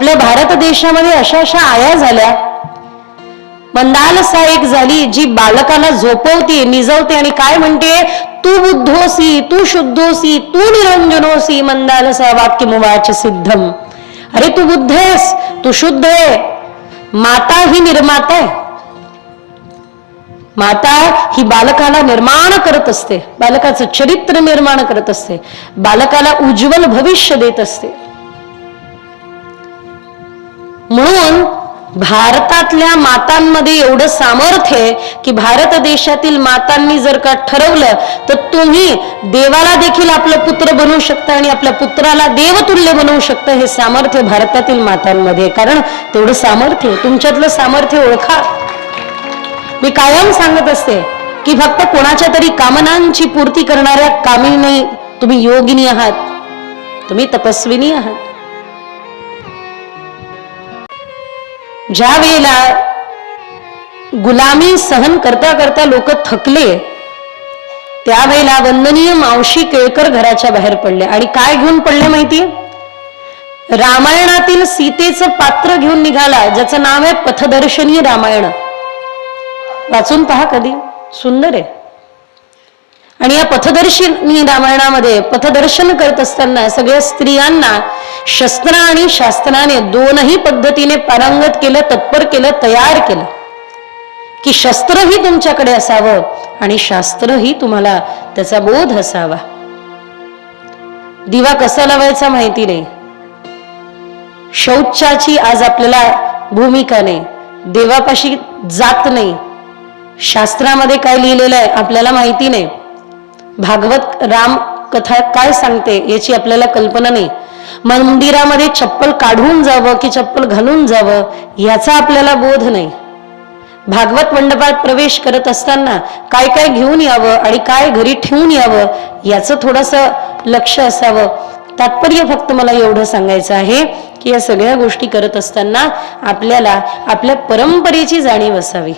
आपल्या भारत देशामध्ये अशा अशा आया झाल्या. मंदालसा एक झाली जी बालकाला झोपवते निजवते आणि काय म्हणते? तू बुद्धोसी तू शुद्धोसी तू निरंजनोसी मंदालसा वाक्य मुवाच सिद्धम. अरे तू बुद्ध आहेस तू शुद्ध आहे. माता ही निर्माता आहे. माता ही बालकाला निर्माण करत असते. बालकाचं चरित्र निर्माण करत असते. बालकाला उज्ज्वल भविष्य देत असते. म्हणून भारतातल्या मातांमध्ये एवढं सामर्थ्य आहे की भारत देशातील मातांनी जर का ठरवलं तर तुम्ही देवाला देखील आपलं पुत्र बनवू शकता आणि आपल्या पुत्राला देवतुल्य बनवू शकता हे सामर्थ्य भारतातील मातांमध्ये कारण तेवढं सामर्थ्य तुमच्यातलं सामर्थ्य ओळखा. मी कायम सांगत असते की फक्त कोणाच्या तरी कामनांची पूर्ती करणाऱ्या कामिनी तुम्ही योगिनी आहात. तुम्ही तपस्विनी आहात. ज्या वेळेला गुलामी सहन करता करता लोक थकले त्यावेळेला वंदनीय मावशी केळकर घराच्या बाहेर पडले आणि काय घेऊन पडले माहितीये? रामायणातील सीतेचं पात्र घेऊन निघाला ज्याचं नाव आहे पथदर्शनी रामायण. वाचून पहा कधी. सुंदर आहे. आणि या पथदर्शिनी रामायणामध्ये पथदर्शन करत असताना सगळ्या स्त्रियांना शस्त्र आणि शास्त्राने दोनही पद्धतीने पारंगत केलं तत्पर केलं तयार केलं. की शस्त्रही तुमच्याकडे असावं आणि शास्त्रही तुम्हाला त्याचा बोध असावा. दिवा कसा लावायचा माहिती नाही. शौचाची आज आपल्याला भूमिका नाही. देवापाशी जात नाही. शास्त्रामध्ये काय लिहिलेलं आहे आपल्याला माहिती नाही. भागवत राम कथा काय सांगते याची आपल्याला कल्पना नाही. मंदिरामध्ये चप्पल काढून जावं की चप्पल घालून जावं याचा आपल्याला बोध नाही. भागवत मंडपात प्रवेश करत असताना काय काय घेऊन यावं आणि काय घरी ठेवून यावं याचं थोडस लक्ष असावं. तात्पर्य फक्त मला एवढं सांगायचं आहे की या सगळ्या गोष्टी करत असताना आपल्याला आपल्या परंपरेची जाणीव असावी.